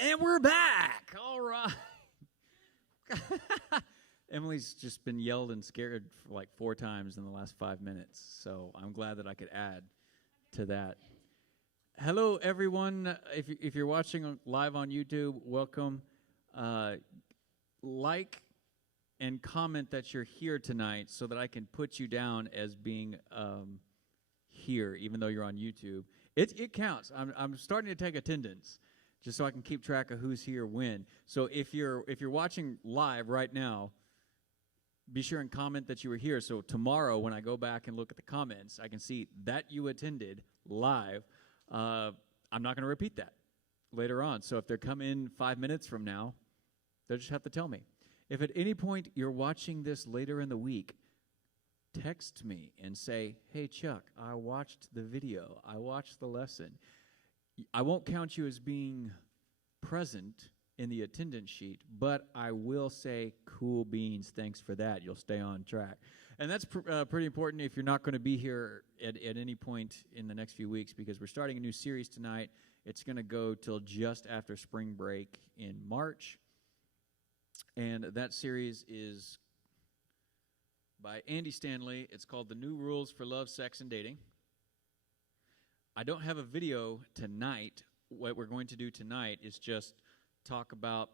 And we're back. All right. Emily's just been yelled and scared for like 4 times in the last 5 minutes, so I'm glad that I could add to that. Hello, everyone. If you're watching live on YouTube, welcome. Like and comment that you're here tonight so that I can put you down as being here, even though you're on YouTube. It counts. I'm starting to take attendance, just so I can keep track of who's here when. So if you're watching live right now, be sure and comment that you were here. So tomorrow when I go back and look at the comments, I can see that you attended live. I'm not going to repeat that later on. So if they come in 5 minutes from now, they'll just have to tell me. If at any point you're watching this later in the week, text me and say, hey, Chuck, I watched the video. I watched the lesson. I won't count you as being present in the attendance sheet, but I will say, cool beans, thanks for that. You'll stay on track. And that's pretty important if you're not going to be here at any point in the next few weeks, because we're starting a new series tonight. It's going to go till just after spring break in March. And that series is by Andy Stanley. It's called The New Rules for Love, Sex, and Dating. I don't have a video tonight. What we're going to do tonight is just talk about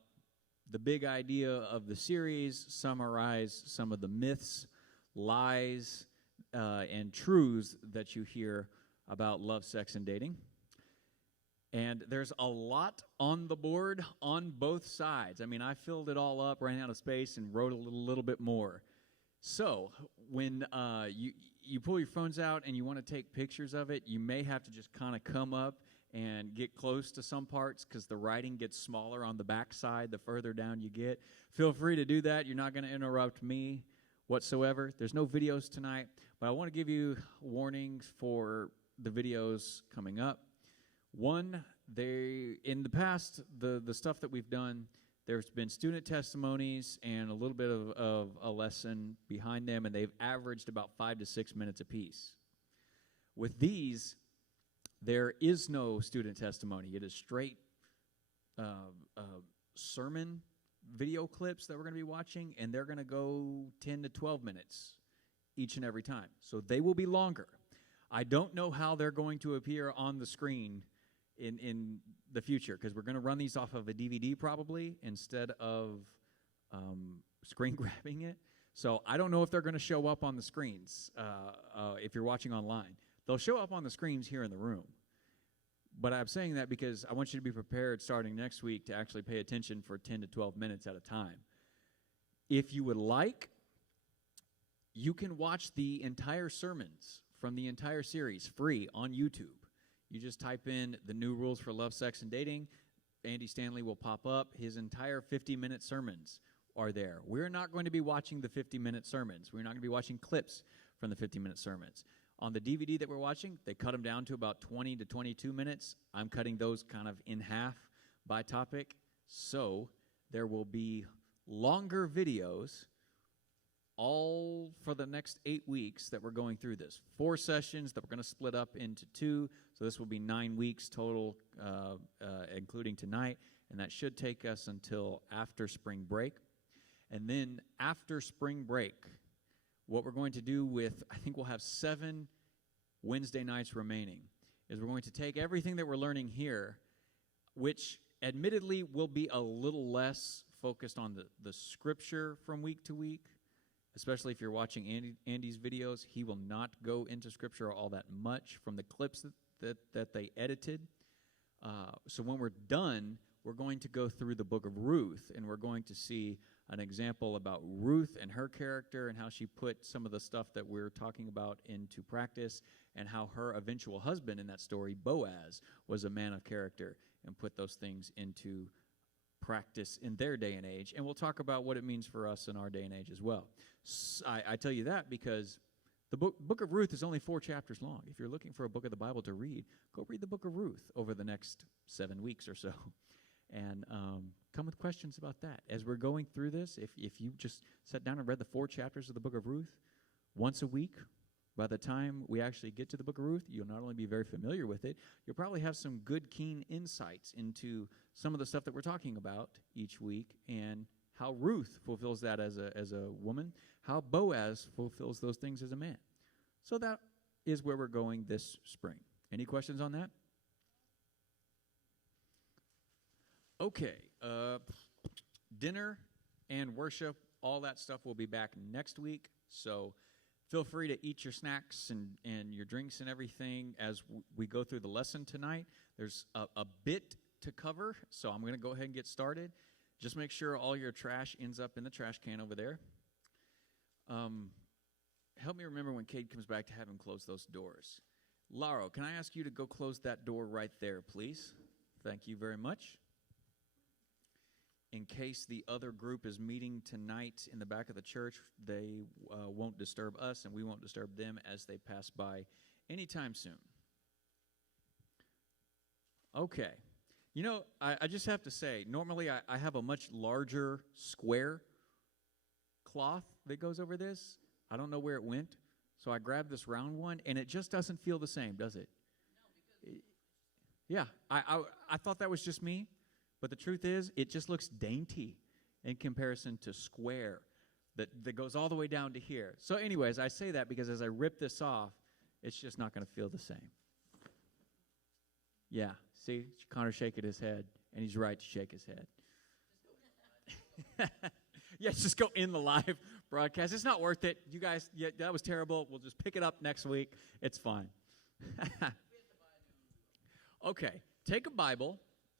the big idea of the series, summarize some of the myths, lies, and truths that you hear about love, sex, and dating. And there's a lot on the board on both sides. I mean, I filled it all up, ran out of space, and wrote a little bit more. So when you pull your phones out and you want to take pictures of it, you may have to just kind of come up and get close to some parts because the writing gets smaller on the back side the further down you get. Feel free to do that. You're not going to interrupt me whatsoever. There's no videos tonight, but I want to give you warnings for the videos coming up. One, in the past, the stuff that we've done, there's been student testimonies and a little bit of a lesson behind them, and they've averaged about 5 to 6 minutes apiece. With these, there is no student testimony. It is straight sermon video clips that we're going to be watching, and they're going to go 10 to 12 minutes each and every time. So they will be longer. I don't know how they're going to appear on the screen in the future, because we're going to run these off of a DVD probably instead of screen grabbing it. So I don't know if they're going to show up on the screens if you're watching online. They'll show up on the screens here in the room. But I'm saying that because I want you to be prepared starting next week to actually pay attention for 10 to 12 minutes at a time. If you would like, you can watch the entire sermons from the entire series free on YouTube. You just type in The New Rules for Love, Sex, and Dating. Andy Stanley will pop up. His entire 50-minute sermons are there. We're not going to be watching the 50-minute sermons. We're not going to be watching clips from the 50-minute sermons. On the DVD that we're watching, they cut them down to about 20 to 22 minutes. I'm cutting those kind of in half by topic. So there will be longer videos all for the next 8 weeks that we're going through this. 4 sessions that we're going to split up into 2. So this will be 9 weeks total, including tonight. And that should take us until after spring break. And then after spring break, what we're going to do I think we'll have 7 Wednesday nights remaining, is we're going to take everything that we're learning here, which admittedly will be a little less focused on the scripture from week to week, especially if you're watching Andy's videos. He will not go into scripture all that much from the clips that they edited. So when we're done, we're going to go through the book of Ruth, and we're going to see an example about Ruth and her character and how she put some of the stuff that we're talking about into practice, and how her eventual husband in that story, Boaz, was a man of character and put those things into practice in their day and age. And we'll talk about what it means for us in our day and age as well. I tell you that because the book of Ruth is only 4 chapters long. If you're looking for a book of the Bible to read, go read the book of Ruth over the next 7 weeks or so. And come with questions about that. As we're going through this, if you just sat down and read the 4 chapters of the book of Ruth once a week By the time we actually get to the book of Ruth, you'll not only be very familiar with it, you'll probably have some good, keen insights into some of the stuff that we're talking about each week and how Ruth fulfills that as a woman, how Boaz fulfills those things as a man. So that is where we're going this spring. Any questions on that? Okay. Dinner and worship, all that stuff will be back next week. So feel free to eat your snacks and your drinks and everything as we go through the lesson tonight. There's a bit to cover, so I'm going to go ahead and get started. Just make sure all your trash ends up in the trash can over there. Help me remember when Cade comes back to have him close those doors. Laro, can I ask you to go close that door right there, please? Thank you very much. In case the other group is meeting tonight in the back of the church, they won't disturb us and we won't disturb them as they pass by anytime soon. Okay. You know, I just have to say, normally I have a much larger square cloth that goes over this. I don't know where it went, so I grabbed this round one, and it just doesn't feel the same, does it? No, because yeah, I thought that was just me, but the truth is, it just looks dainty in comparison to square that goes all the way down to here. So anyways, I say that because as I rip this off, it's just not going to feel the same. Yeah, see, Connor's shaking his head, and he's right to shake his head. Yes, just go in the live broadcast. It's not worth it. You guys, yeah, that was terrible. We'll just pick it up next week. It's fine. Okay, take a Bible,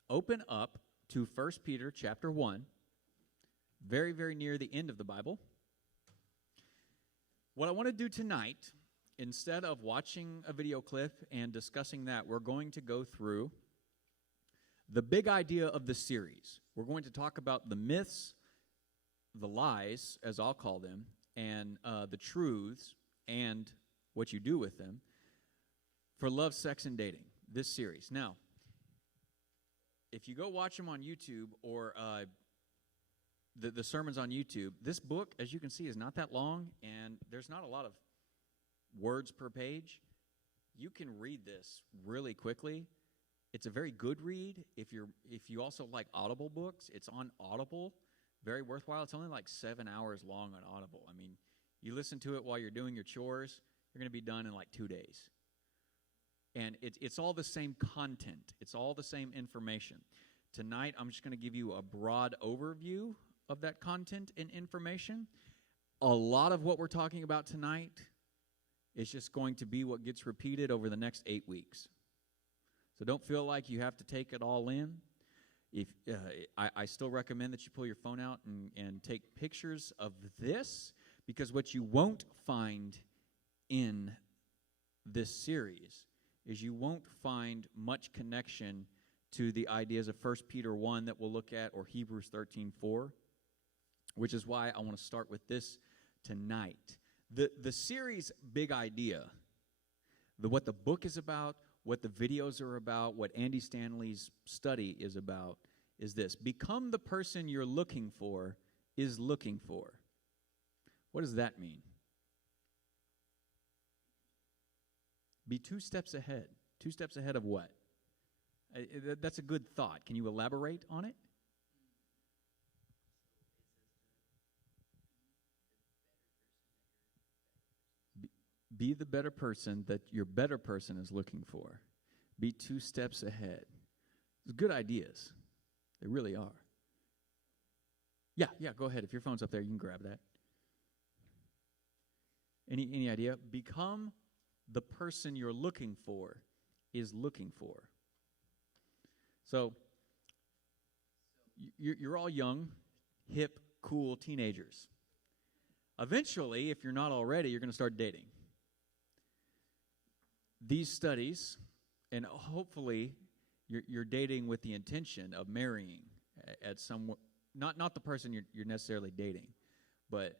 open up to 1 Peter chapter 1, very, very near the end of the Bible. What I want to do tonight, instead of watching a video clip and discussing that, we're going to go through the big idea of the series. We're going to talk about the myths, the lies, as I'll call them, and the truths and what you do with them for love, sex, and dating, this series. Now, if you go watch them on YouTube or the sermons on YouTube, this book, as you can see, is not that long, and there's not a lot of words per page. You can read this really quickly. It's a very good read. If you also like Audible books, it's on Audible. Very worthwhile. It's only like 7 hours long on Audible. I mean, you listen to it while you're doing your chores, you're going to be done in like 2 days. And it's all the same content. It's all the same information. Tonight, I'm just going to give you a broad overview of that content and information. A lot of what we're talking about tonight is just going to be what gets repeated over the next 8 weeks. So don't feel like you have to take it all in. If I still recommend that you pull your phone out and take pictures of this, because what you won't find in this series is you won't find much connection to the ideas of 1 Peter 1 that we'll look at, or Hebrews 13:4, which is why I want to start with this tonight. The series' big idea, what the book is about, what the videos are about, what Andy Stanley's study is about, is this: become the person you're looking for is looking for. What does that mean? Be 2 steps ahead. 2 steps ahead of what? That's a good thought. Can you elaborate on it? Be the better person that your better person is looking for. Be 2 steps ahead. It's good ideas. They really are. Yeah, go ahead. If your phone's up there, you can grab that. Any idea? Become the person you're looking for is looking for. So, you're all young, hip, cool teenagers. Eventually, if you're not already, you're going to start dating. These studies, and hopefully you're dating with the intention of marrying at some, not the person you're necessarily dating, but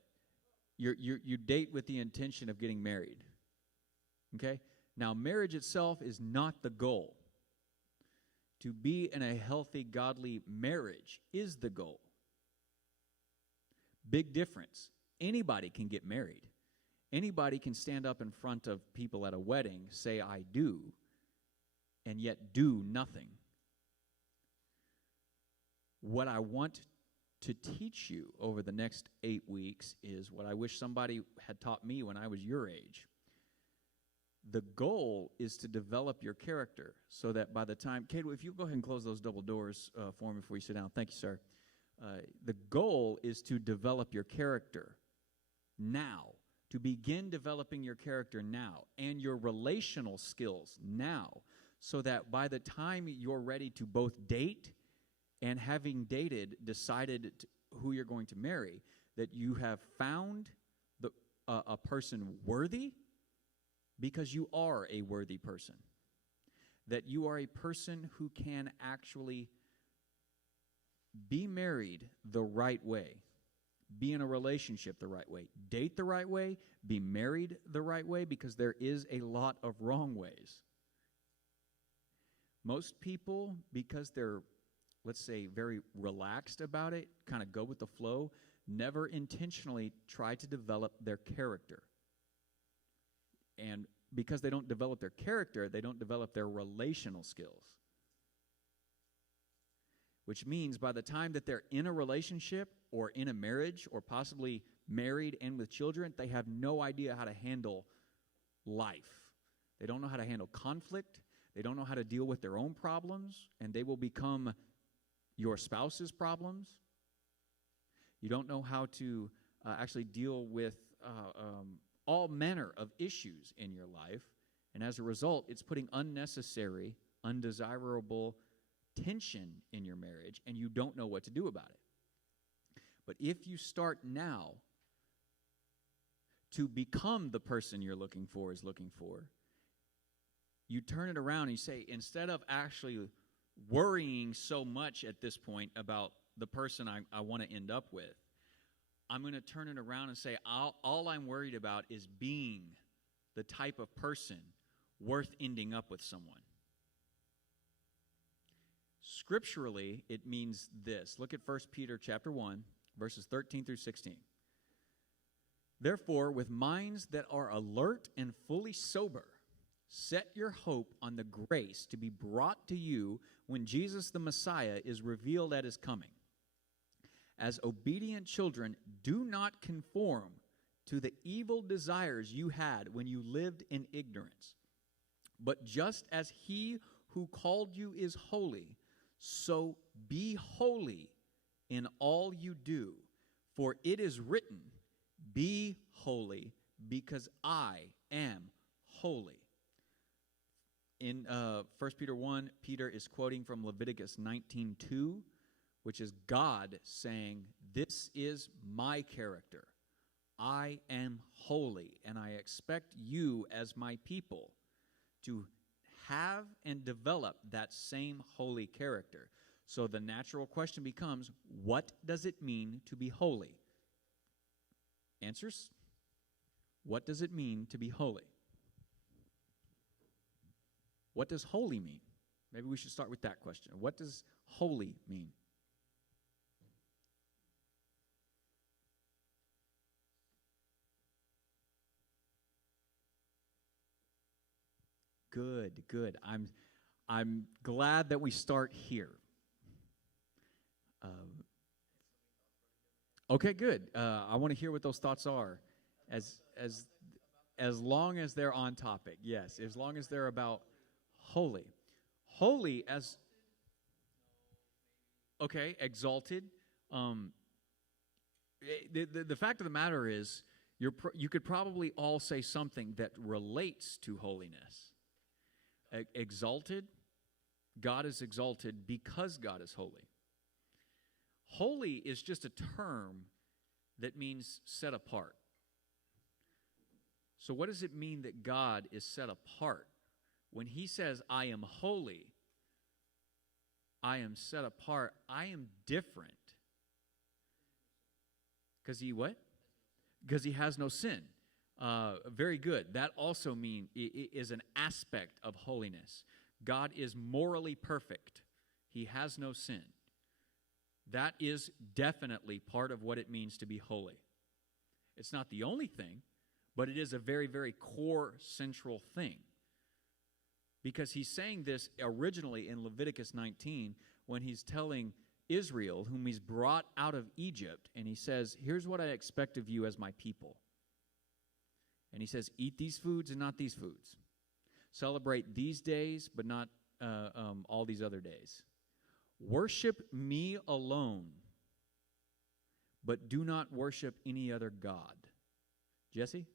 you date with the intention of getting married. Okay? Now, marriage itself is not the goal. To be in a healthy, godly marriage is the goal. Big difference. Anybody can get married. Anybody can stand up in front of people at a wedding, say, I do, and yet do nothing. What I want to teach you over the next 8 weeks is what I wish somebody had taught me when I was your age. The goal is to develop your character so that by the time, Kate, if you go ahead and close those double doors for me before you sit down. Thank you, sir. The goal is to develop your character now, to begin developing your character now and your relational skills now, so that by the time you're ready to both date and having dated, decided who you're going to marry, that you have found a person worthy, because you are a worthy person, that you are a person who can actually be married the right way, be in a relationship the right way, date the right way, be married the right way, because there is a lot of wrong ways. Most people, because they're, let's say, very relaxed about it, kind of go with the flow, never intentionally try to develop their character. And because they don't develop their character, they don't develop their relational skills. Which means by the time that they're in a relationship or in a marriage or possibly married and with children, they have no idea how to handle life. They don't know how to handle conflict. They don't know how to deal with their own problems, and they will become your spouse's problems. You don't know how to actually deal with all manner of issues in your life, and as a result, it's putting unnecessary, undesirable tension in your marriage, and you don't know what to do about it. But if you start now to become the person you're looking for is looking for, you turn it around and you say, instead of actually worrying so much at this point about the person I want to end up with, I'm going to turn it around and say, all I'm worried about is being the type of person worth ending up with someone. Scripturally, it means this. Look at 1 Peter chapter 1, verses 13 through 16. Therefore, with minds that are alert and fully sober, set your hope on the grace to be brought to you when Jesus the Messiah is revealed at his coming. As obedient children, do not conform to the evil desires you had when you lived in ignorance. But just as he who called you is holy, so be holy in all you do. For it is written, be holy, because I am holy. In 1 Peter 1, Peter is quoting from Leviticus 19:2, which is God saying, this is my character. I am holy, and I expect you as my people to have and develop that same holy character. So the natural question becomes, what does it mean to be holy? Answers? What does it mean to be holy? What does holy mean? Maybe we should start with that question. What does holy mean? Good. I'm glad that we start here. Okay, good. I want to hear what those thoughts are, as long as they're on topic. Yes, as long as they're about holy. Holy as okay, exalted. The fact of the matter is, you could probably all say something that relates to holiness. Exalted, God is exalted because God is holy. Holy is just a term that means set apart. So what does it mean that God is set apart? When he says, I am holy, I am set apart, I am different. Because he what? Because he has no sin. Very good. That also is an aspect of holiness. God is morally perfect. He has no sin. That is definitely part of what it means to be holy. It's not the only thing, But it is a very, very core central thing. Because he's saying this originally in Leviticus 19 when he's telling Israel, whom he's brought out of Egypt, and he says, here's what I expect of you as my people. And he says, eat these foods and not these foods. Celebrate these days, but not all these other days. Worship me alone, but do not worship any other god. Jesse?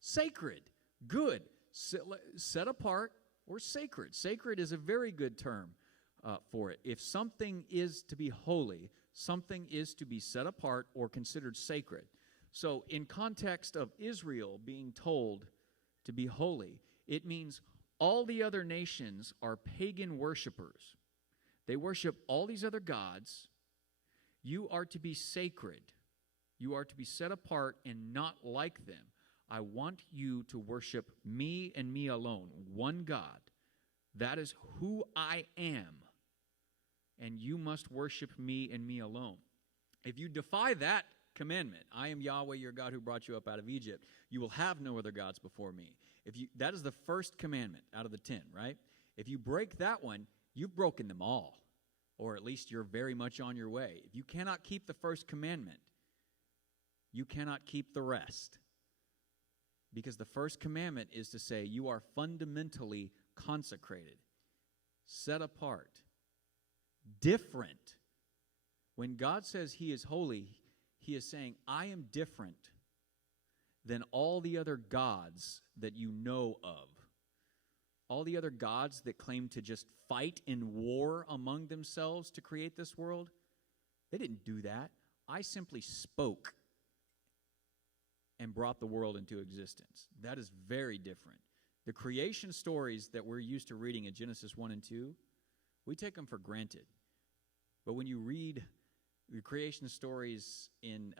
Sacred. Good. Set apart or sacred. Sacred is a very good term for it. If something is to be holy, something is to be set apart or considered sacred. So in context of Israel being told to be holy, it means all the other nations are pagan worshipers. They worship all these other gods. You are to be sacred. You are to be set apart and not like them. I want you to worship me and me alone, one God. That is who I am. And you must worship me and me alone. If you defy that commandment, I am Yahweh your God who brought you up out of Egypt, you will have no other gods before me. That is the first commandment out of the 10, right? If you break that one, you've broken them all. Or at least you're very much on your way. If you cannot keep the first commandment, you cannot keep the rest. Because the first commandment is to say you are fundamentally consecrated, set apart, different. When God says he is holy, he is saying, I am different than all the other gods that you know of. All the other gods that claim to just fight in war among themselves to create this world, they didn't do that. I simply spoke and brought the world into existence. That is very different. The creation stories that we're used to reading in Genesis 1 and 2, we take them for granted. But when you read the creation stories in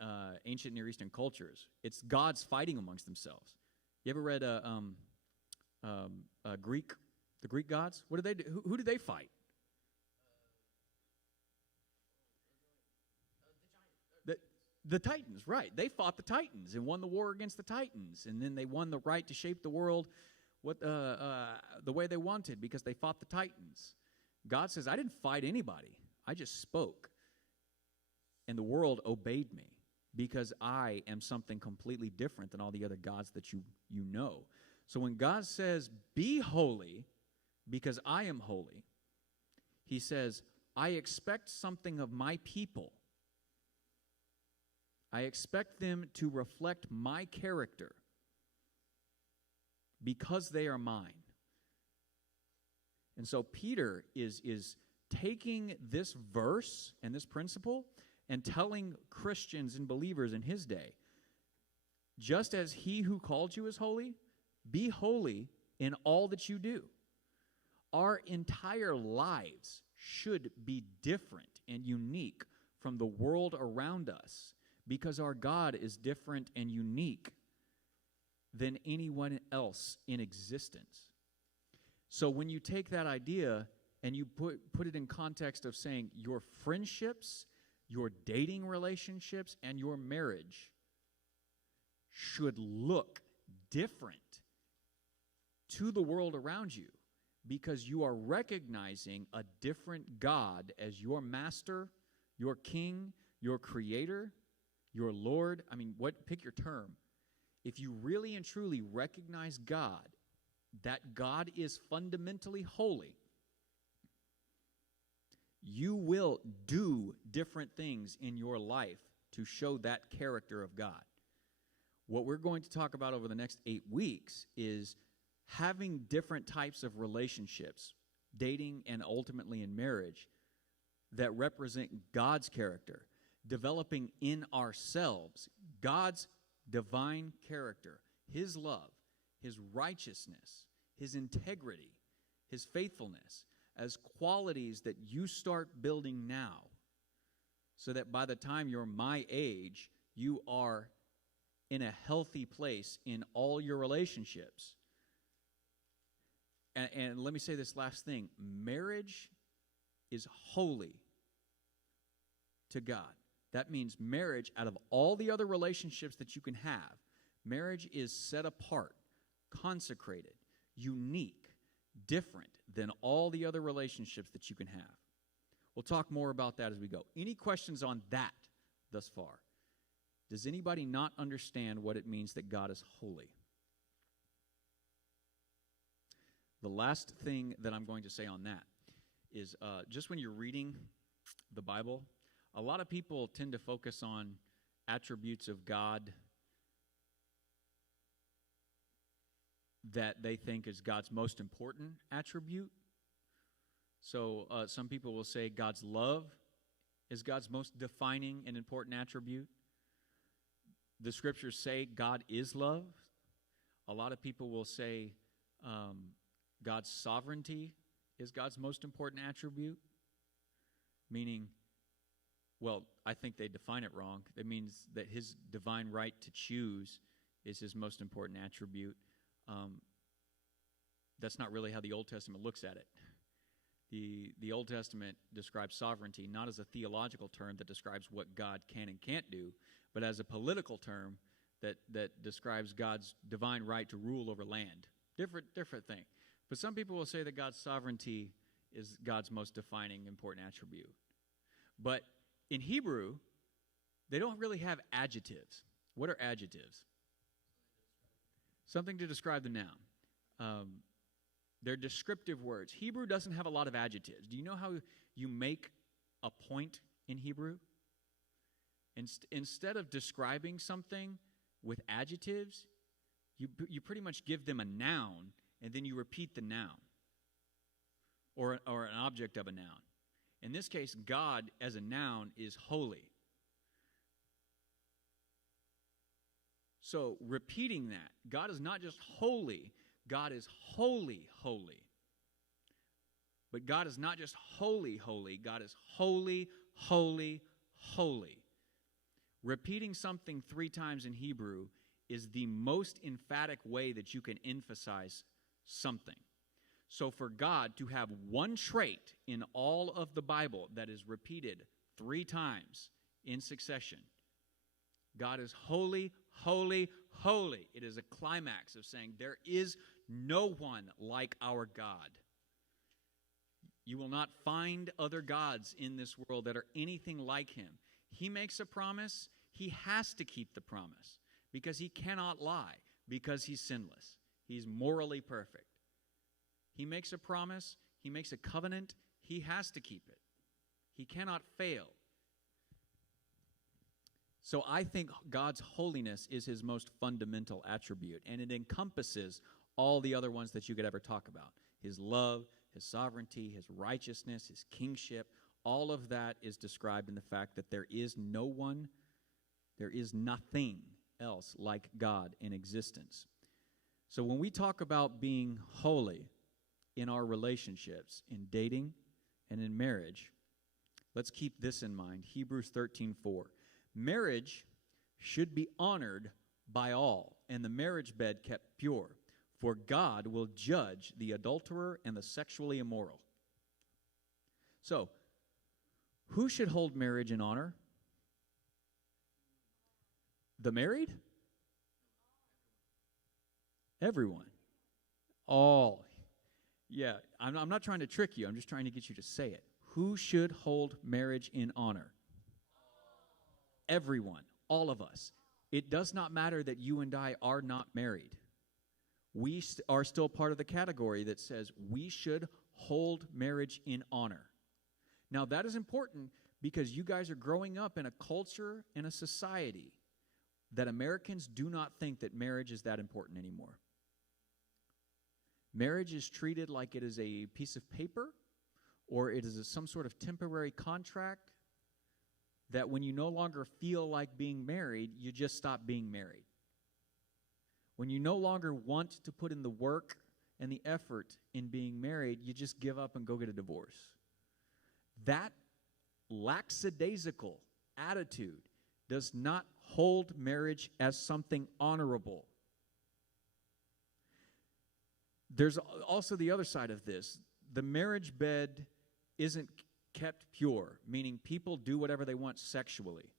ancient Near Eastern cultures, it's gods fighting amongst themselves. You ever read the Greek gods? What do they do? Who do they fight? The Titans, right. They fought the Titans and won the war against the Titans. And then they won the right to shape the world the way they wanted because they fought the Titans. God says, I didn't fight anybody. I just spoke. And the world obeyed me because I am something completely different than all the other gods that you know. So when God says, be holy because I am holy, he says, I expect something of my people. I expect them to reflect my character because they are mine. And so Peter is taking this verse and this principle and telling Christians and believers in his day, just as he who called you is holy, be holy in all that you do. Our entire lives should be different and unique from the world around us because our God is different and unique than anyone else in existence. So when you take that idea and you put it in context of saying your friendships, your dating relationships, and your marriage should look different to the world around you because you are recognizing a different God as your master, your king, your creator, your Lord. I mean, pick your term. If you really and truly recognize God, that God is fundamentally holy, you will do different things in your life to show that character of God. What we're going to talk about over the next 8 weeks is having different types of relationships, dating and ultimately in marriage, that represent God's character, developing in ourselves God's divine character, his love, his righteousness, his integrity, his faithfulness, as qualities that you start building now, so that by the time you're my age, you are in a healthy place in all your relationships. And let me say this last thing. Marriage is holy to God. That means marriage, out of all the other relationships that you can have, marriage is set apart, consecrated, unique, different than all the other relationships that you can have. We'll talk more about that as we go. Any questions on that thus far? Does anybody not understand what it means that God is holy? The last thing that I'm going to say on that is just when you're reading the Bible, a lot of people tend to focus on attributes of God that they think is God's most important attribute. So some people will say God's love is God's most defining and important attribute. The scriptures say God is love. A lot of people will say God's sovereignty is God's most important attribute, meaning, well, I think they define it wrong. It means that his divine right to choose is his most important attribute. That's not really how the Old Testament looks at it. The Old Testament describes sovereignty not as a theological term that describes what God can and can't do, but as a political term that describes God's divine right to rule over land. Different thing. But some people will say that God's sovereignty is God's most defining, important attribute. But in Hebrew, they don't really have adjectives. What are adjectives? Something to describe the noun. They're descriptive words. Hebrew doesn't have a lot of adjectives. Do you know how you make a point in Hebrew? Instead of describing something with adjectives, you pretty much give them a noun, and then you repeat the noun or an object of a noun. In this case, God as a noun is holy. So repeating that, God is not just holy, God is holy, holy. But God is not just holy, holy, God is holy, holy, holy. Repeating something 3 times in Hebrew is the most emphatic way that you can emphasize something. So for God to have one trait in all of the Bible that is repeated 3 times in succession, God is holy, holy, holy. It is a climax of saying there is no one like our God. You will not find other gods in this world that are anything like him. He makes a promise, he has to keep the promise because he cannot lie, because he's sinless. He's morally perfect. He makes a promise, he makes a covenant, he has to keep it. He cannot fail. So I think God's holiness is his most fundamental attribute, and it encompasses all the other ones that you could ever talk about. His love, his sovereignty, his righteousness, his kingship, all of that is described in the fact that there is no one, there is nothing else like God in existence. So when we talk about being holy in our relationships, in dating and in marriage, let's keep this in mind. Hebrews 13:4. Marriage should be honored by all, and the marriage bed kept pure, for God will judge the adulterer and the sexually immoral. So, who should hold marriage in honor? The married? Everyone. All. Yeah, I'm not trying to trick you. I'm just trying to get you to say it. Who should hold marriage in honor? Everyone. All of us. It does not matter that you and I are not married. We are still part of the category that says we should hold marriage in honor. Now, that is important because you guys are growing up in a culture and a society that Americans do not think that marriage is that important anymore. Marriage is treated like it is a piece of paper or it is some sort of temporary contract that when you no longer feel like being married, you just stop being married. When you no longer want to put in the work and the effort in being married, you just give up and go get a divorce. That lackadaisical attitude does not hold marriage as something honorable. There's also the other side of this. The marriage bed isn't kept pure, meaning people do whatever they want sexually.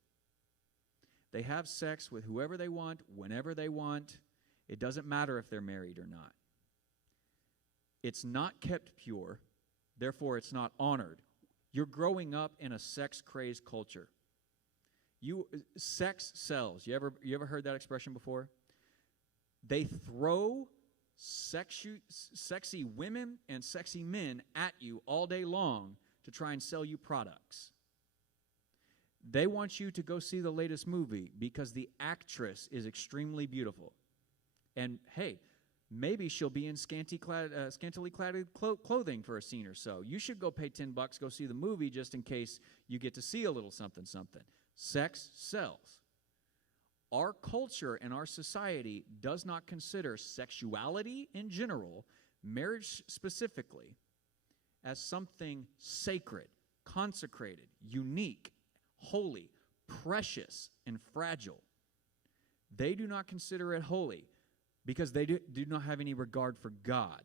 They have sex with whoever they want, whenever they want. It doesn't matter if they're married or not. It's not kept pure, therefore it's not honored. You're growing up in a sex-crazed culture. Sex sells. You ever heard that expression before? They throw sexy women and sexy men at you all day long to try and sell you products. They want you to go see the latest movie because the actress is extremely beautiful. And hey, maybe she'll be in scantily clad clothing for a scene or so. You should go pay $10, go see the movie just in case you get to see a little something, something. Sex sells. Our culture and our society does not consider sexuality in general, marriage specifically, as something sacred, consecrated, unique, holy, precious, and fragile. They do not consider it holy because they do not have any regard for God.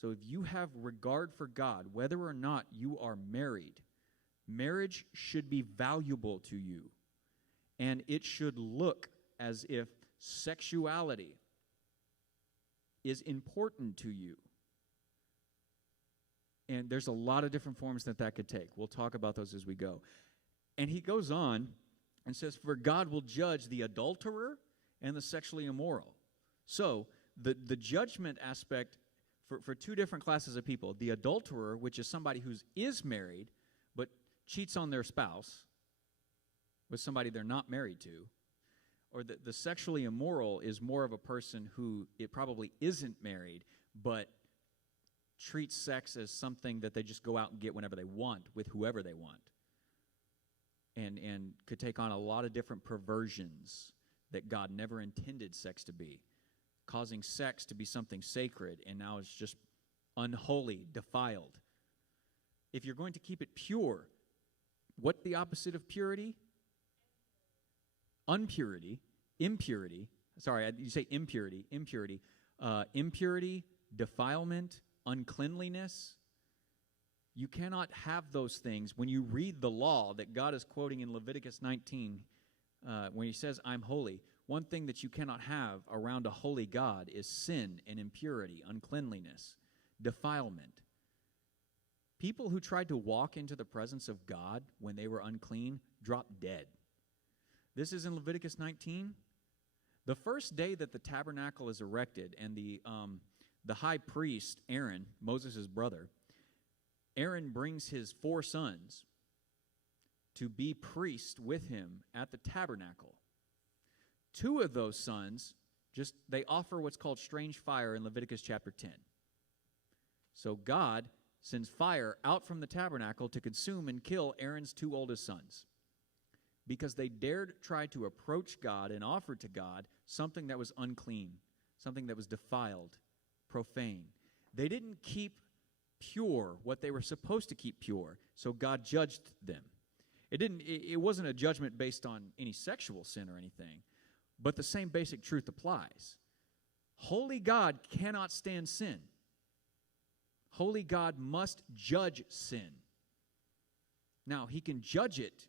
So if you have regard for God, whether or not you are married, marriage should be valuable to you. And it should look as if sexuality is important to you. And there's a lot of different forms that could take. We'll talk about those as we go. And he goes on and says, for God will judge the adulterer and the sexually immoral. So the judgment aspect for two different classes of people, the adulterer, which is somebody who is married but cheats on their spouse with somebody they're not married to, or the sexually immoral is more of a person who it probably isn't married but treats sex as something that they just go out and get whenever they want with whoever they want, and could take on a lot of different perversions that God never intended sex to be, causing sex to be something sacred, and now it's just unholy, defiled. If you're going to keep it pure, what's the opposite of purity? Impurity, defilement, uncleanliness. You cannot have those things. When you read the law that God is quoting in Leviticus 19, when he says, I'm holy, one thing that you cannot have around a holy God is sin and impurity, uncleanliness, defilement. People who tried to walk into the presence of God when they were unclean dropped dead. This is in Leviticus 19. The first day that the tabernacle is erected, and the high priest, Aaron, Moses' brother, Aaron brings his 4 sons to be priests with him at the tabernacle. 2 of those sons, they offer what's called strange fire in Leviticus chapter 10. So God sends fire out from the tabernacle to consume and kill Aaron's 2 oldest sons, because they dared try to approach God and offer to God something that was unclean, something that was defiled, profane. They didn't keep pure what they were supposed to keep pure, so God judged them. It wasn't a judgment based on any sexual sin or anything, but the same basic truth applies. Holy God cannot stand sin. Holy God must judge sin. Now, he can judge it,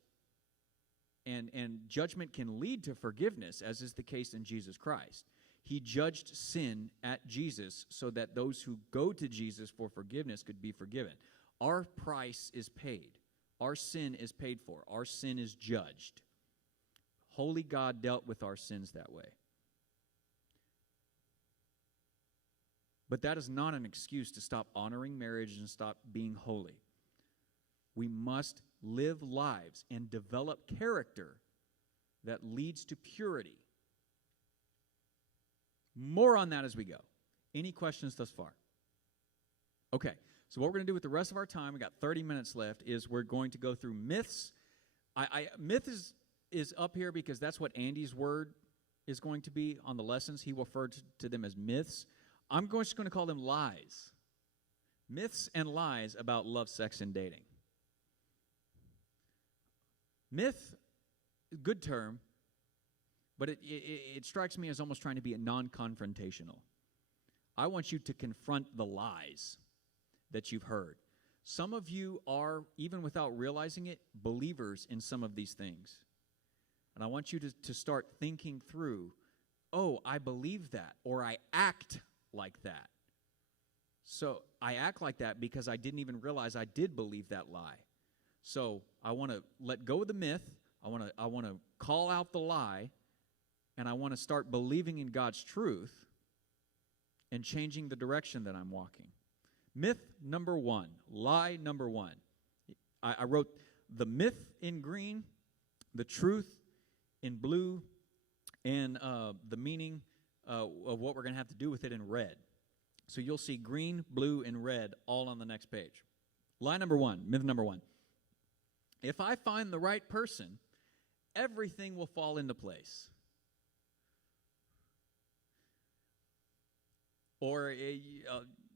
and judgment can lead to forgiveness, as is the case in Jesus Christ. He judged sin at Jesus so that those who go to Jesus for forgiveness could be forgiven. Our price is paid. Our sin is paid for. Our sin is judged. Holy God dealt with our sins that way. But that is not an excuse to stop honoring marriage and stop being holy. We must live lives and develop character that leads to purity. More on that as we go. Any questions thus far? Okay, so what we're going to do with the rest of our time, we got 30 minutes left, is we're going to go through myths. Myth is up here because that's what Andy's word is going to be on the lessons. He referred to them as myths. I'm just going to call them lies. Myths and lies about love, sex, and dating. Myth, good term, but it strikes me as almost trying to be non-confrontational. I want you to confront the lies that you've heard. Some of you are, even without realizing it, believers in some of these things. And I want you to start thinking through, oh, I believe that, or I act like that. So I act like that because I didn't even realize I did believe that lie. So I want to let go of the myth. I want to call out the lie, and I want to start believing in God's truth and changing the direction that I'm walking. Myth number one, lie number one. I wrote the myth in green, the truth in blue, and the meaning of what we're going to have to do with it in red. So you'll see green, blue, and red all on the next page. Lie number one, myth number one. If I find the right person, everything will fall into place. Or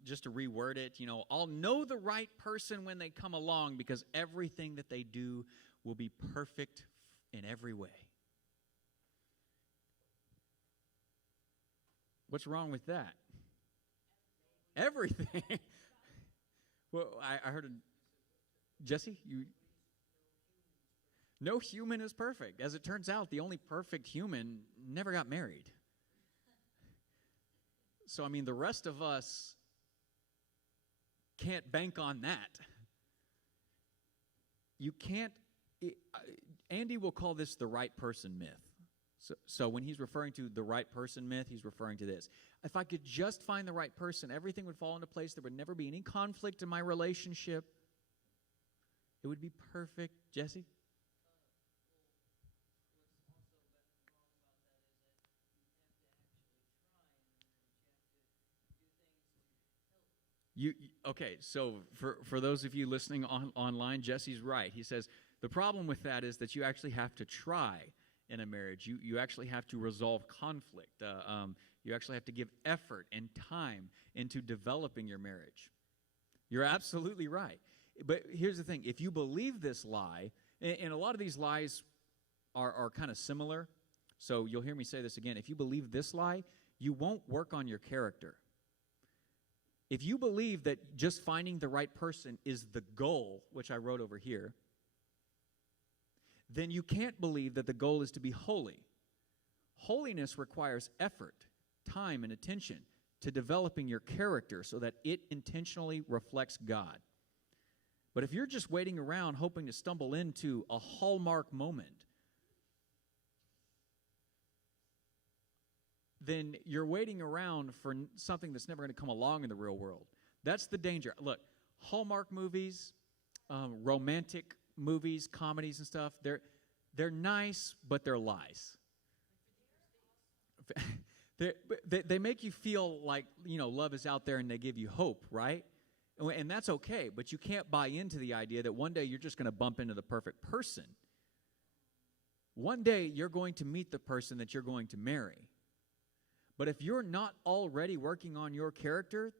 just to reword it, I'll know the right person when they come along because everything that they do will be perfect in every way. What's wrong with that? Everything. Well, I heard Jesse, no human is perfect. As it turns out, the only perfect human never got married. So, the rest of us can't bank on that. You can't, Andy will call this the right person myth. So when he's referring to the right person myth, he's referring to this. If I could just find the right person, everything would fall into place. There would never be any conflict in my relationship. It would be perfect. Jesse? Okay, so for those of you listening online, Jesse's right. He says the problem with that is that you actually have to try in a marriage. You actually have to resolve conflict. You actually have to give effort and time into developing your marriage. You're absolutely right. But here's the thing. If you believe this lie, and a lot of these lies are kind of similar, so you'll hear me say this again. If you believe this lie, you won't work on your character. If you believe that just finding the right person is the goal, which I wrote over here, then you can't believe that the goal is to be holy. Holiness requires effort, time, and attention to developing your character so that it intentionally reflects God. But if you're just waiting around hoping to stumble into a hallmark moment, then you're waiting around for something that's never going to come along in the real world. That's the danger. Look, Hallmark movies, romantic movies, comedies and stuff, they're nice, but they're lies. They make you feel like, love is out there and they give you hope, right? And that's okay, but you can't buy into the idea that one day you're just going to bump into the perfect person. One day you're going to meet the person that you're going to marry. But if you're not already working on your character,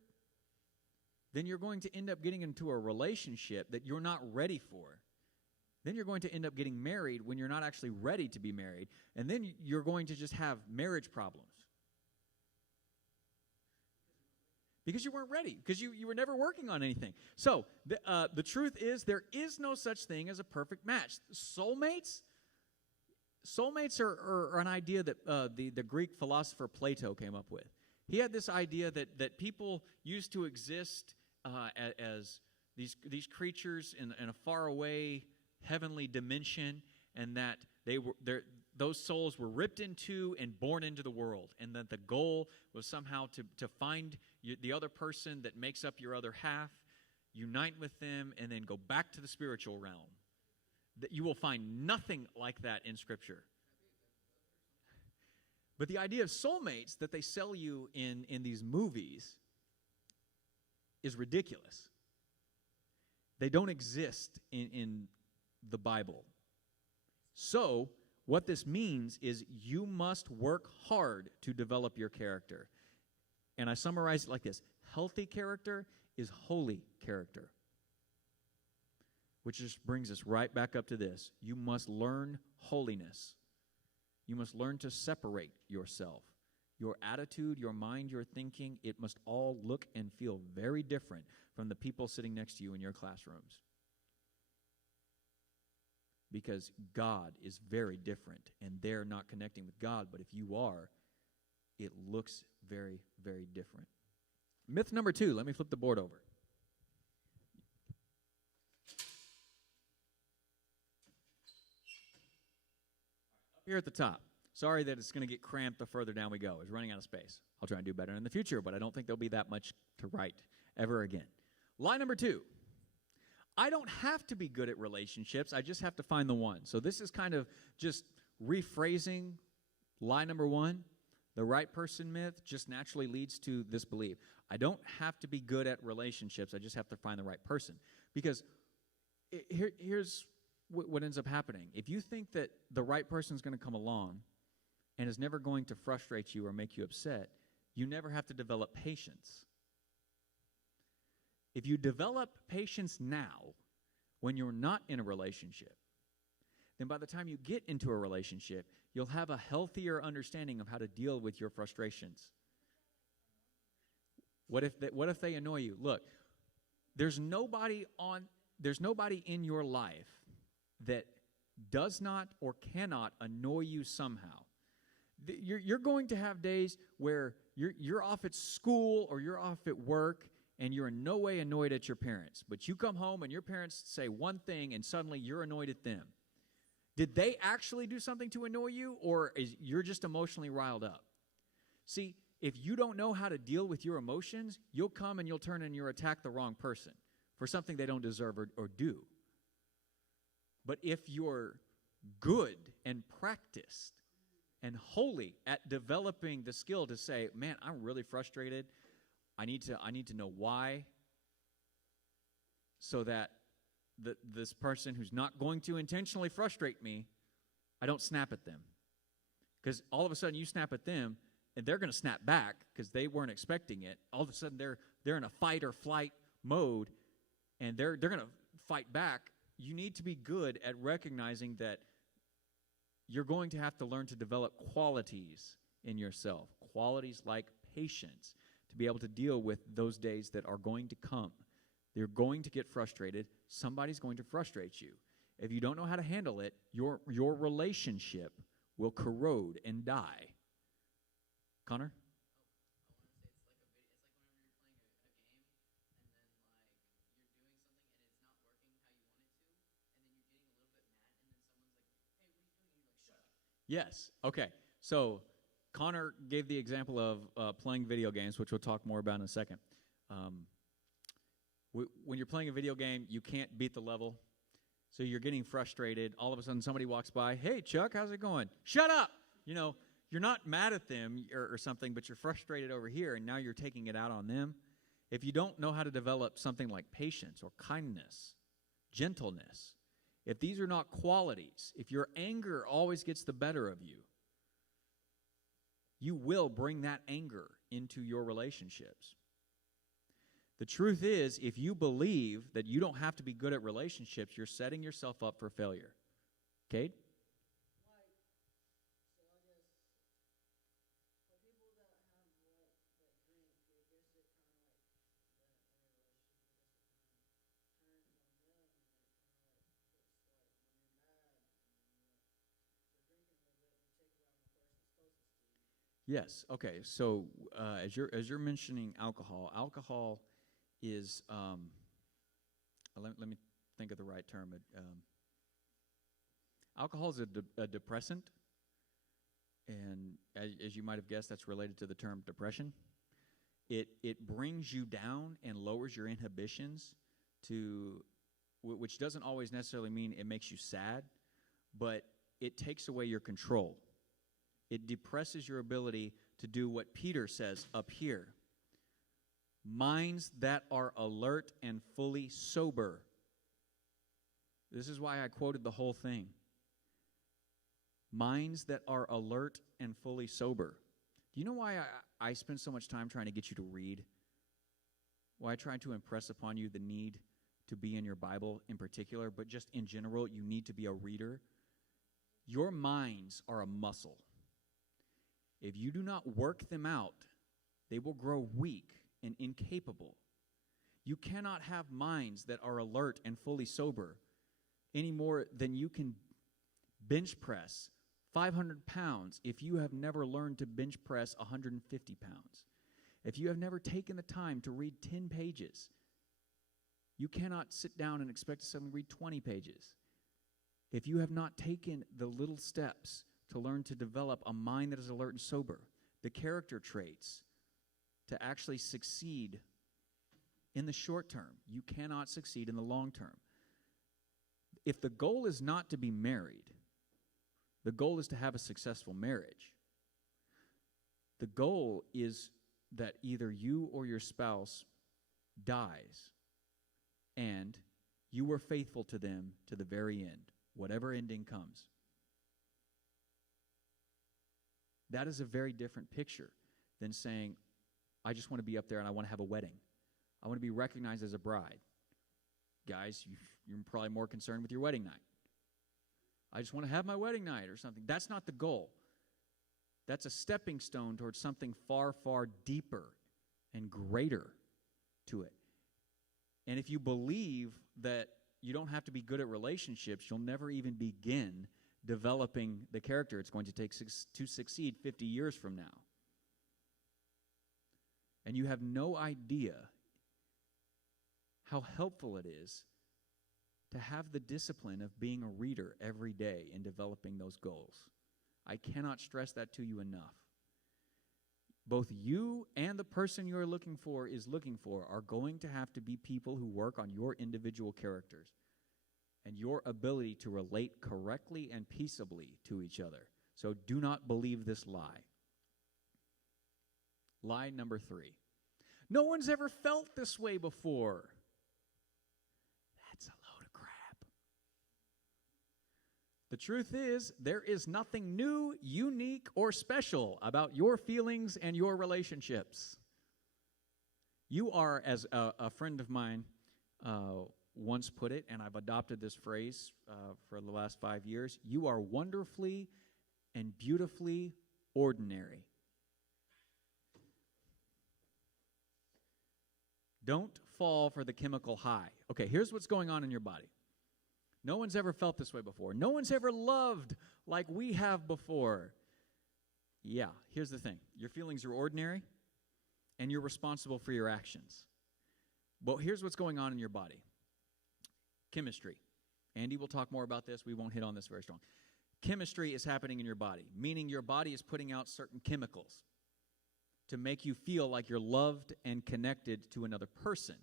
then you're going to end up getting into a relationship that you're not ready for. Then you're going to end up getting married when you're not actually ready to be married. And then you're going to just have marriage problems. Because you weren't ready. Because you were never working on anything. So the truth is there is no such thing as a perfect match. Soulmates are an idea that the Greek philosopher Plato came up with. He had this idea that people used to exist as these creatures in a faraway heavenly dimension, and that those souls were ripped into and born into the world, and that the goal was somehow to find the other person that makes up your other half, unite with them, and then go back to the spiritual realm. That you will find nothing like that in Scripture. But the idea of soulmates that they sell you in these movies is ridiculous. They don't exist in the Bible. So, what this means is you must work hard to develop your character. And I summarize it like this. Healthy character is holy character. Which just brings us right back up to this. You must learn holiness. You must learn to separate yourself. Your attitude, your mind, your thinking, it must all look and feel very different from the people sitting next to you in your classrooms. because God is very different, and they're not connecting with God. But if you are, it looks very, very different. Myth number 2. Let me flip the board over. Up here at the top. Sorry that it's going to get cramped the further down we go. It's running out of space. I'll try and do better in the future, but I don't think there'll be that much to write ever again. Lie number 2. I don't have to be good at relationships. I just have to find the one. So this is kind of just rephrasing lie number 1. The right person myth just naturally leads to this belief. I don't have to be good at relationships. I just have to find the right person. Because here's what ends up happening. If you think that the right person is going to come along and is never going to frustrate you or make you upset, you never have to develop patience. If you develop patience now, when you're not in a relationship, then by the time you get into a relationship, you'll have a healthier understanding of how to deal with your frustrations. What if they annoy you? Look, there's nobody in your life that does not or cannot annoy you somehow. You're going to have days where you're off at school or you're off at work and you're in no way annoyed at your parents. But you come home and your parents say one thing and suddenly you're annoyed at them. Did they actually do something to annoy you, or you're just emotionally riled up? See, if you don't know how to deal with your emotions, you'll come and you'll turn and you'll attack the wrong person for something they don't deserve or do. But if you're good and practiced and holy at developing the skill to say, man, I'm really frustrated. I need to know why, so that this person who's not going to intentionally frustrate me, I don't snap at them. Because all of a sudden you snap at them, and they're going to snap back because they weren't expecting it. All of a sudden they're in a fight or flight mode, and they're going to fight back. You need to be good at recognizing that you're going to have to learn to develop qualities in yourself, qualities like patience, to be able to deal with those days that are going to come. You're going to get frustrated. Somebody's going to frustrate you. If you don't know how to handle it, your relationship will corrode and die. Connor? Yes. Okay. So Connor gave the example of playing video games, which we'll talk more about in a second. When you're playing a video game, you can't beat the level. So you're getting frustrated. All of a sudden, somebody walks by. Hey, Chuck, how's it going? Shut up! You're not mad at them or something, but you're frustrated over here, and now you're taking it out on them. If you don't know how to develop something like patience or kindness, gentleness, if these are not qualities, if your anger always gets the better of you, you will bring that anger into your relationships. The truth is, if you believe that you don't have to be good at relationships, you're setting yourself up for failure. Cade? Yes. Okay. So as you're mentioning alcohol is let me think of the right term. Alcohol is a depressant, and as you might have guessed, that's related to the term depression. It brings you down and lowers your inhibitions which doesn't always necessarily mean it makes you sad, but it takes away your control. It depresses your ability to do what Peter says up here. Minds that are alert and fully sober. This is why I quoted the whole thing. Minds that are alert and fully sober. Do you know why I spend so much time trying to get you to read? Why I try to impress upon you the need to be in your Bible in particular, but just in general, you need to be a reader. Your minds are a muscle. If you do not work them out, they will grow weak and incapable. You cannot have minds that are alert and fully sober any more than you can bench press 500 pounds if you have never learned to bench press 150 pounds. If you have never taken the time to read 10 pages, you cannot sit down and expect to suddenly read 20 pages. If you have not taken the little steps to learn to develop a mind that is alert and sober, the character traits to actually succeed in the short term, you cannot succeed in the long term. If the goal is not to be married, the goal is to have a successful marriage. The goal is that either you or your spouse dies and you were faithful to them to the very end, whatever ending comes. That is a very different picture than saying, I just want to be up there and I want to have a wedding. I want to be recognized as a bride. Guys, you're probably more concerned with your wedding night. I just want to have my wedding night or something. That's not the goal. That's a stepping stone towards something far, far deeper and greater to it. And if you believe that you don't have to be good at relationships, you'll never even begin developing the character it's going to take to succeed 50 years from now. And you have no idea how helpful it is to have the discipline of being a reader every day in developing those goals. I cannot stress that to you enough. Both you and the person you are looking for are going to have to be people who work on your individual characters and your ability to relate correctly and peaceably to each other. So do not believe this lie. Lie number 3. No one's ever felt this way before. That's a load of crap. The truth is, there is nothing new, unique, or special about your feelings and your relationships. You are, as a friend of mine once put it, and I've adopted this phrase for the last 5 years, you are wonderfully and beautifully ordinary. Don't fall for the chemical high. Okay, here's what's going on in your body. No one's ever felt this way before. No one's ever loved like we have before. Yeah, here's the thing. Your feelings are ordinary, and you're responsible for your actions. But here's what's going on in your body. Chemistry. Andy will talk more about this. We won't hit on this very strong. Chemistry is happening in your body, meaning your body is putting out certain chemicals to make you feel like you're loved and connected to another person.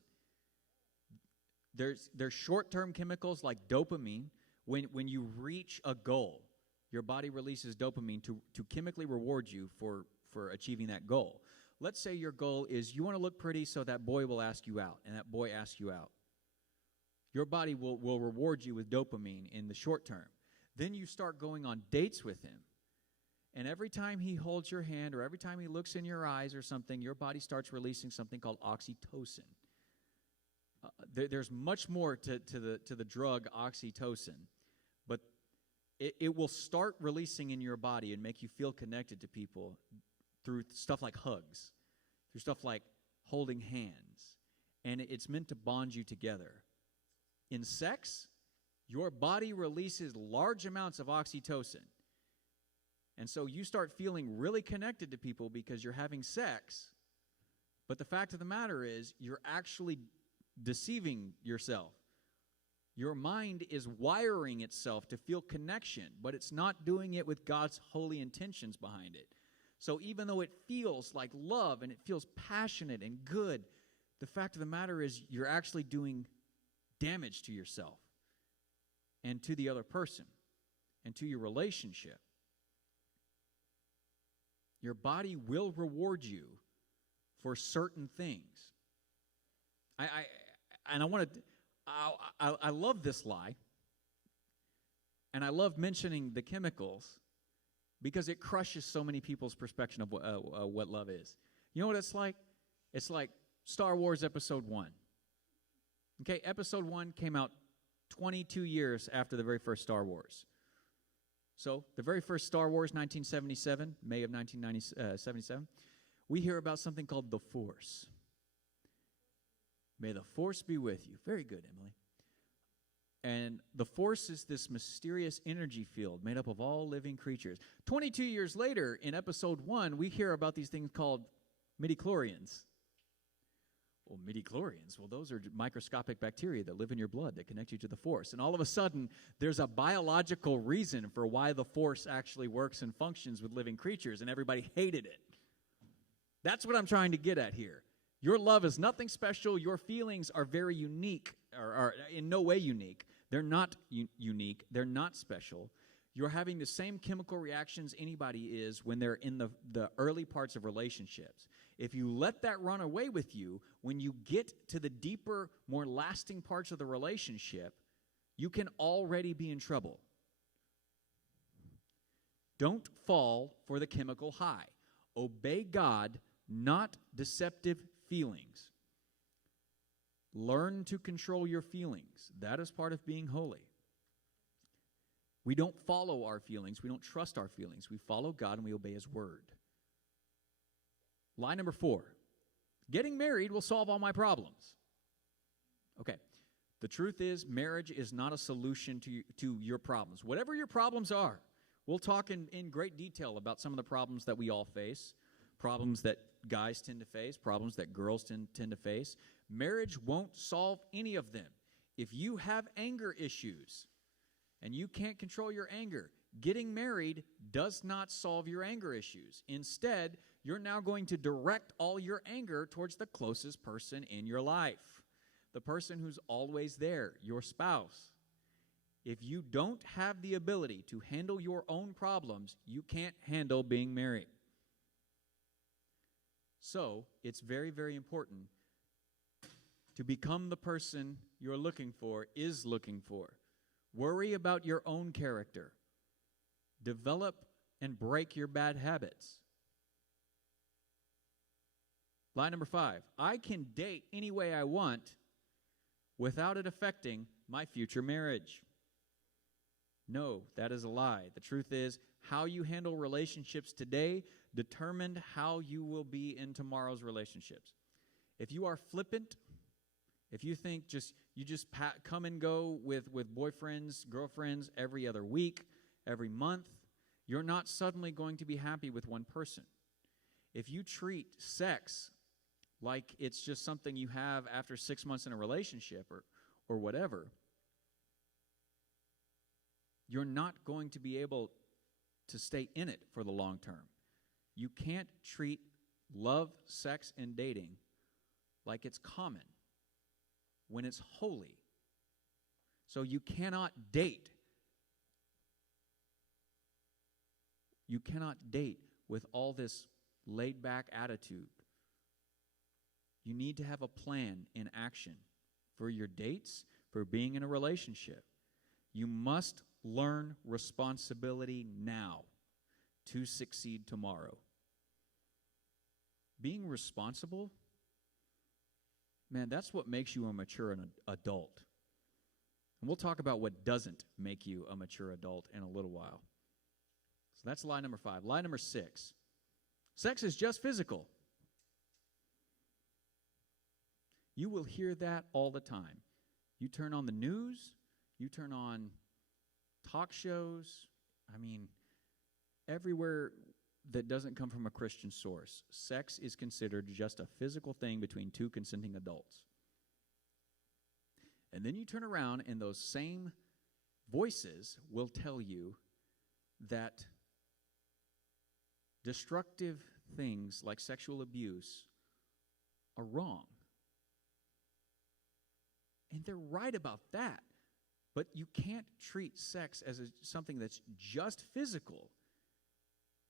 There's short-term chemicals like dopamine. When you reach a goal, your body releases dopamine to chemically reward you for achieving that goal. Let's say your goal is you want to look pretty so that boy will ask you out, and that boy asks you out. Your body will reward you with dopamine in the short term. Then you start going on dates with him. And every time he holds your hand or every time he looks in your eyes or something, your body starts releasing something called oxytocin. There's much more to the drug oxytocin, but it will start releasing in your body and make you feel connected to people through stuff like hugs, through stuff like holding hands, and it's meant to bond you together. In sex, your body releases large amounts of oxytocin. And so you start feeling really connected to people because you're having sex. But the fact of the matter is, you're actually deceiving yourself. Your mind is wiring itself to feel connection, but it's not doing it with God's holy intentions behind it. So even though it feels like love and it feels passionate and good, the fact of the matter is you're actually doing damage to yourself and to the other person and to your relationship. Your body will reward you for certain things. I love this lie, and I love mentioning the chemicals because it crushes so many people's perception of what love is. You know what it's like? It's like Star Wars Episode 1. Okay, Episode 1 came out 22 years after the very first Star Wars. So, the very first Star Wars, 1977, May of 1977, we hear about something called the Force. May the Force be with you. Very good, Emily. And the force is this mysterious energy field made up of all living creatures. 22 years later, in episode 1, we hear about these things called midichlorians. Well, midichlorians, well, those are microscopic bacteria that live in your blood that connect you to the force. And all of a sudden, there's a biological reason for why the force actually works and functions with living creatures, and everybody hated it. That's what I'm trying to get at here. Your love is nothing special. Your feelings are very unique, or are in no way unique. They're not unique. They're not special. You're having the same chemical reactions anybody is when they're in the early parts of relationships. If you let that run away with you, when you get to the deeper, more lasting parts of the relationship, you can already be in trouble. Don't fall for the chemical high. Obey God, not deceptive feelings. Learn to control your feelings. That is part of being holy. We don't follow our feelings. We don't trust our feelings. We follow God and we obey His word. Lie number 4. Getting married will solve all my problems. Okay. The truth is, marriage is not a solution to your problems. Whatever your problems are, we'll talk in great detail about some of the problems that we all face, problems that guys tend to face, problems that girls tend to face. Marriage won't solve any of them. If you have anger issues and you can't control your anger, getting married does not solve your anger issues. Instead, you're now going to direct all your anger towards the closest person in your life, the person who's always there, your spouse. If you don't have the ability to handle your own problems, you can't handle being married. So, it's very, very important to become the person you're looking for, is looking for. Worry about your own character. Develop and break your bad habits. Lie number 5. I can date any way I want without it affecting my future marriage. No, that is a lie. The truth is, how you handle relationships today determined how you will be in tomorrow's relationships. If you are flippant, if you think you just come and go with boyfriends, girlfriends every other week, every month, you're not suddenly going to be happy with one person. If you treat sex like it's just something you have after 6 months in a relationship or whatever, you're not going to be able to stay in it for the long term. You can't treat love, sex, and dating like it's common when it's holy. So you cannot date. You cannot date with all this laid-back attitude. You need to have a plan in action for your dates, for being in a relationship. You must learn responsibility now to succeed tomorrow. Being responsible, man, that's what makes you a mature adult. And we'll talk about what doesn't make you a mature adult in a little while. So that's lie number 5. Lie number 6. Sex is just physical. You will hear that all the time. You turn on the news, you turn on talk shows, everywhere that doesn't come from a Christian source. Sex is considered just a physical thing between two consenting adults. And then you turn around and those same voices will tell you that destructive things like sexual abuse are wrong. And they're right about that. But you can't treat sex as something that's just physical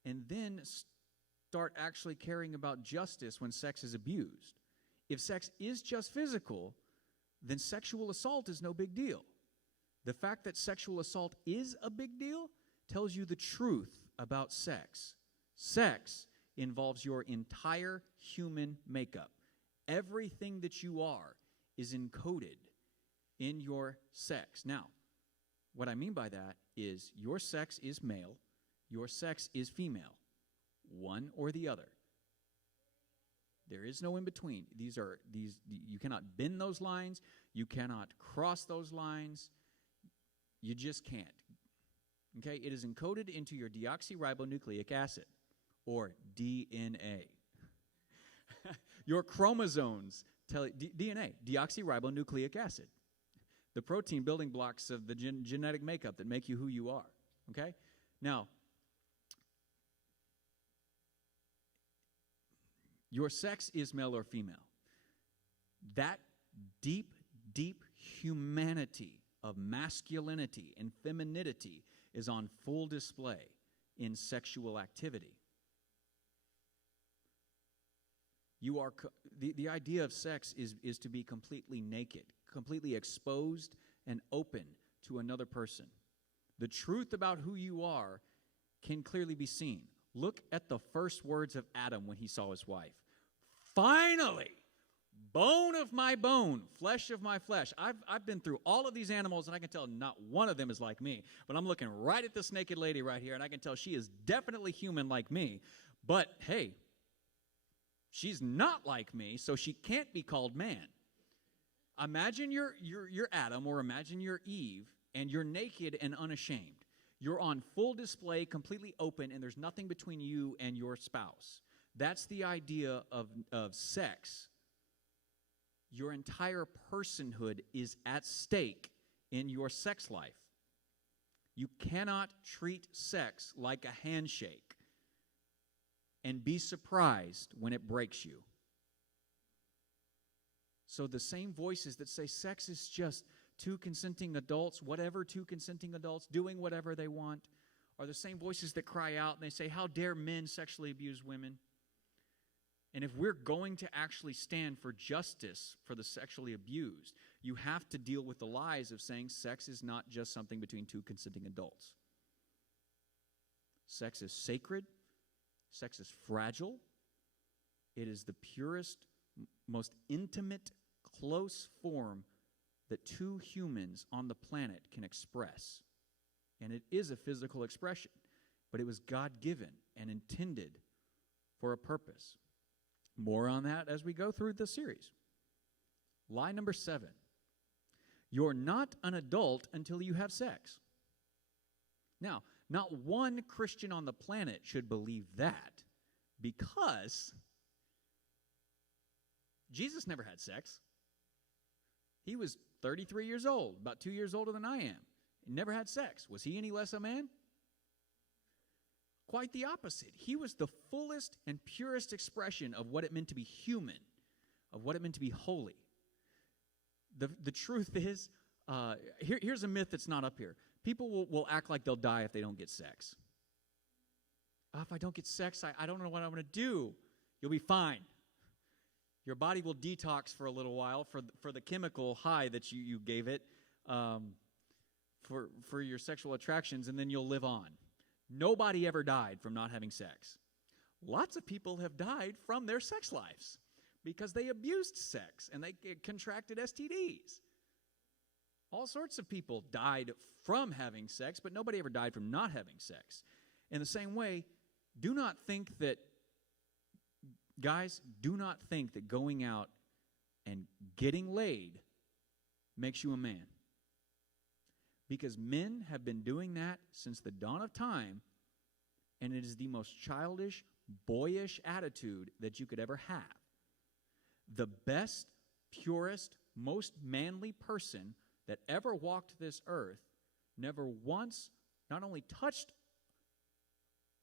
and then start actually caring about justice when sex is abused. If sex is just physical, then sexual assault is no big deal. The fact that sexual assault is a big deal tells you the truth about sex. Sex involves your entire human makeup. Everything that you are is encoded in your sex. Now, what I mean by that is your sex is male, your sex is female, one or the other. There is no in between. You cannot bend those lines, you cannot cross those lines. You just can't. Okay? It is encoded into your deoxyribonucleic acid, or DNA. Your chromosomes tell DNA, deoxyribonucleic acid, the protein building blocks of the genetic makeup that make you who you are. Okay? Now, your sex is male or female. That deep, deep humanity of masculinity and femininity is on full display in sexual activity. You are the idea of sex is to be completely naked, completely exposed and open to another person. The truth about who you are can clearly be seen. Look at the first words of Adam when he saw his wife. Finally, bone of my bone, flesh of my flesh. I've been through all of these animals, and I can tell not one of them is like me. But I'm looking right at this naked lady right here, and I can tell she is definitely human like me. But hey, she's not like me, so she can't be called man. Imagine you're Adam, or imagine you're Eve, and you're naked and unashamed. You're on full display, completely open, and there's nothing between you and your spouse. That's the idea of sex. Your entire personhood is at stake in your sex life. You cannot treat sex like a handshake and be surprised when it breaks you. So the same voices that say sex is just two consenting adults, whatever two consenting adults, doing whatever they want, are the same voices that cry out and they say, how dare men sexually abuse women? And if we're going to actually stand for justice for the sexually abused, you have to deal with the lies of saying sex is not just something between two consenting adults. Sex is sacred. Sex is fragile. It is the purest, most intimate, close form that two humans on the planet can express. And it is a physical expression, but it was God-given and intended for a purpose. More on that as we go through the series. Lie number 7. You're not an adult until you have sex. Now, not one Christian on the planet should believe that, because Jesus never had sex. He was 33 years old, about 2 years older than I am. He never had sex. Was he any less a man? Quite the opposite. He was the fullest and purest expression of what it meant to be human, of what it meant to be holy. The truth is, here's a myth that's not up here. People will act like they'll die if they don't get sex. If I don't get sex, I don't know what I'm going to do. You'll be fine. Your body will detox for a little while for the chemical high that you gave it for your sexual attractions, and then you'll live on. Nobody ever died from not having sex. Lots of people have died from their sex lives because they abused sex and they contracted STDs. All sorts of people died from having sex, but nobody ever died from not having sex. In the same way, do not think that going out and getting laid makes you a man. Because men have been doing that since the dawn of time, and it is the most childish, boyish attitude that you could ever have. The best, purest, most manly person that ever walked this earth never once not only touched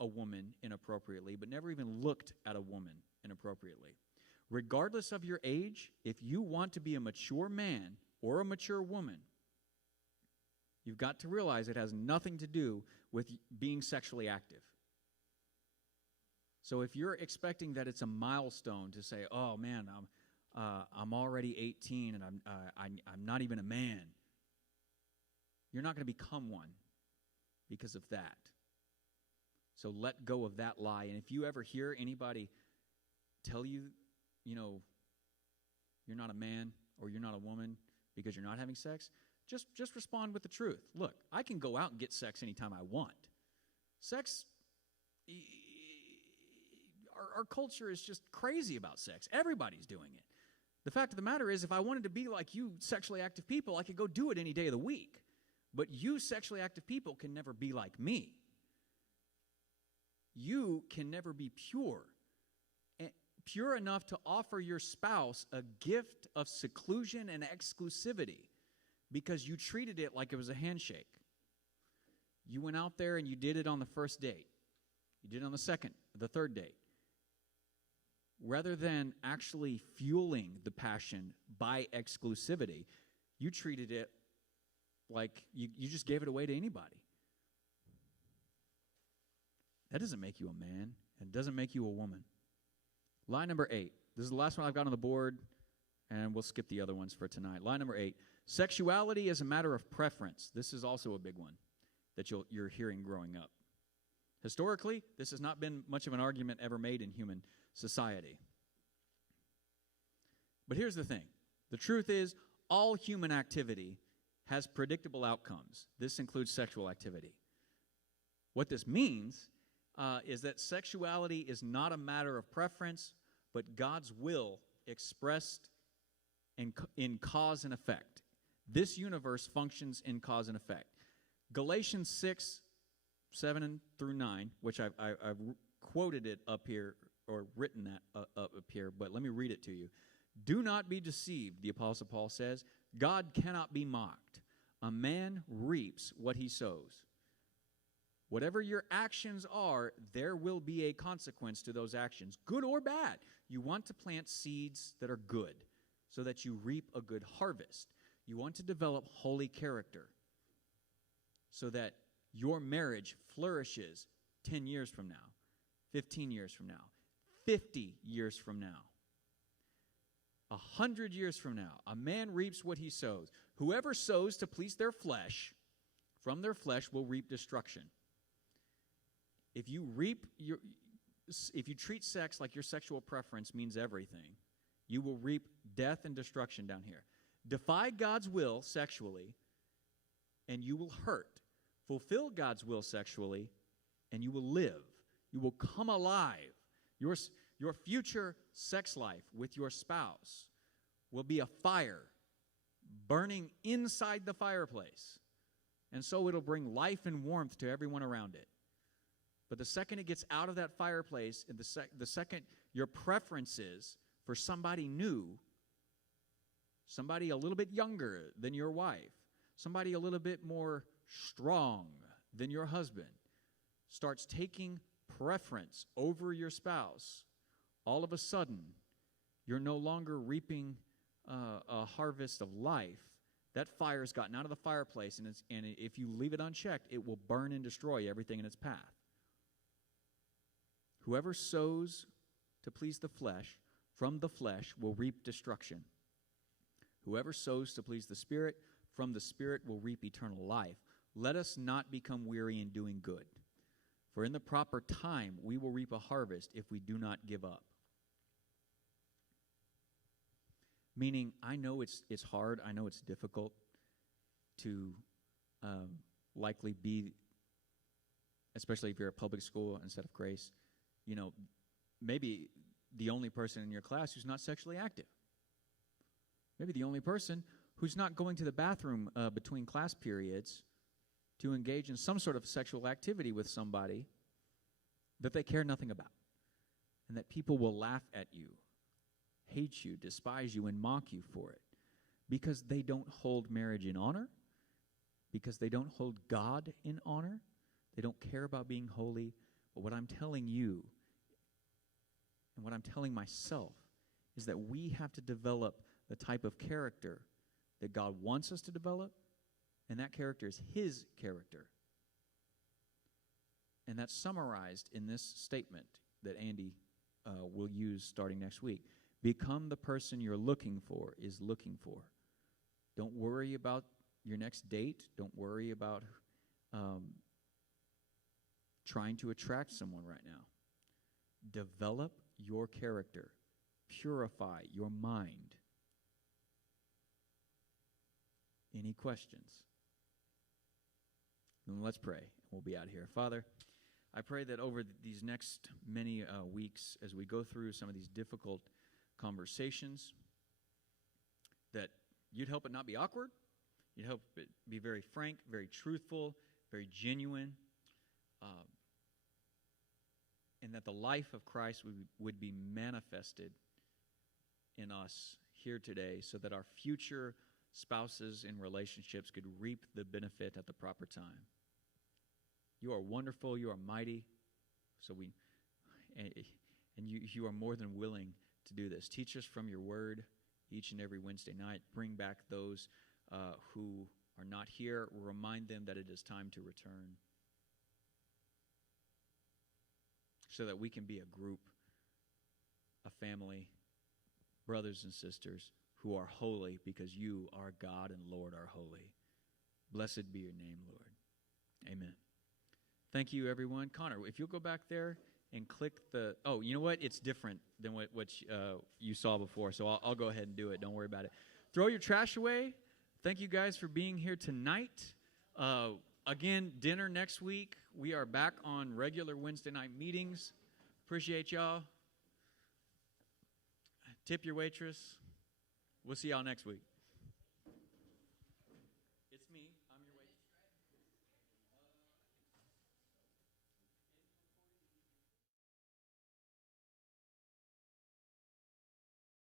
a woman inappropriately, but never even looked at a woman inappropriately. Regardless of your age, if you want to be a mature man or a mature woman, you've got to realize it has nothing to do with being sexually active. So if you're expecting that it's a milestone to say, "Oh man, I'm already 18 and I'm not even a man," you're not going to become one because of that. So let go of that lie. And if you ever hear anybody tell you, you're not a man or you're not a woman because you're not having sex, just respond with the truth. Look, I can go out and get sex anytime I want. Sex, our culture is just crazy about sex. Everybody's doing it. The fact of the matter is, if I wanted to be like you sexually active people, I could go do it any day of the week. But you sexually active people can never be like me. You can never be pure. Pure enough to offer your spouse a gift of seclusion and exclusivity because you treated it like it was a handshake. You went out there and you did it on the first date. You did it on the second, the third date. Rather than actually fueling the passion by exclusivity, you treated it like you just gave it away to anybody. That doesn't make you a man, and it doesn't make you a woman. Lie number 8. This is the last one I've got on the board, and we'll skip the other ones for tonight. Lie number 8. Sexuality is a matter of preference. This is also a big one that you're hearing growing up. Historically, this has not been much of an argument ever made in human society. But here's the thing. The truth is, all human activity has predictable outcomes. This includes sexual activity. What this means is that sexuality is not a matter of preference, but God's will expressed in cause and effect. This universe functions in cause and effect. Galatians 6, 7 through 9, which I've quoted it up here, or written that up here, but let me read it to you. Do not be deceived, the Apostle Paul says. God cannot be mocked. A man reaps what he sows. Whatever your actions are, there will be a consequence to those actions, good or bad. You want to plant seeds that are good so that you reap a good harvest. You want to develop holy character so that your marriage flourishes 10 years from now, 15 years from now, 50 years from now, 100 years from now. A man reaps what he sows. Whoever sows to please their flesh, from their flesh will reap destruction. If you treat sex like your sexual preference means everything, you will reap death and destruction down here. Defy God's will sexually, and you will hurt. Fulfill God's will sexually, and you will live. You will come alive. Your future sex life with your spouse will be a fire burning inside the fireplace. And so it'll bring life and warmth to everyone around it. But the second it gets out of that fireplace, and the second your preferences for somebody new, somebody a little bit younger than your wife, somebody a little bit more strong than your husband, starts taking preference over your spouse, all of a sudden, you're no longer reaping a harvest of life. That fire's gotten out of the fireplace, and if you leave it unchecked, it will burn and destroy everything in its path. Whoever sows to please the flesh, from the flesh will reap destruction. Whoever sows to please the Spirit, from the Spirit will reap eternal life. Let us not become weary in doing good, for in the proper time we will reap a harvest if we do not give up. Meaning, I know it's hard, I know it's difficult to likely be, especially if you're at public school instead of Grace, maybe the only person in your class who's not sexually active. Maybe the only person who's not going to the bathroom between class periods to engage in some sort of sexual activity with somebody that they care nothing about, and that people will laugh at you, hate you, despise you, and mock you for it, because they don't hold marriage in honor, because they don't hold God in honor, they don't care about being holy. But what I'm telling you, and what I'm telling myself, is that we have to develop the type of character that God wants us to develop, and that character is His character. And that's summarized in this statement that Andy will use starting next week. Become the person you're looking for is looking for. Don't worry about your next date. Don't worry about trying to attract someone right now. Develop your character. Purify your mind. Any questions? Then let's pray. We'll be out of here. Father, I pray that over these next many weeks, as we go through some of these difficult conversations, that you'd help it not be awkward, You'd help it be very frank, very truthful, very genuine, and that the life of Christ would be manifested in us here today so that our future spouses and relationships could reap the benefit at the proper time. You are wonderful. You are mighty. You are more than willing to do this. Teach us from your word each and every Wednesday night. Bring back those who are not here. Remind them that it is time to return so that we can be a group, a family, brothers and sisters who are holy because you, our God and Lord, are holy. Blessed be your name, Lord. Amen. Thank you, everyone. Connor, if you'll go back there and click the... Oh, you know what? It's different than what you saw before, so I'll go ahead and do it. Don't worry about it. Throw your trash away. Thank you guys for being here tonight. Again, dinner next week. We are back on regular Wednesday night meetings. Appreciate y'all. Tip your waitress. We'll see y'all next week. It's me. I'm your waitress.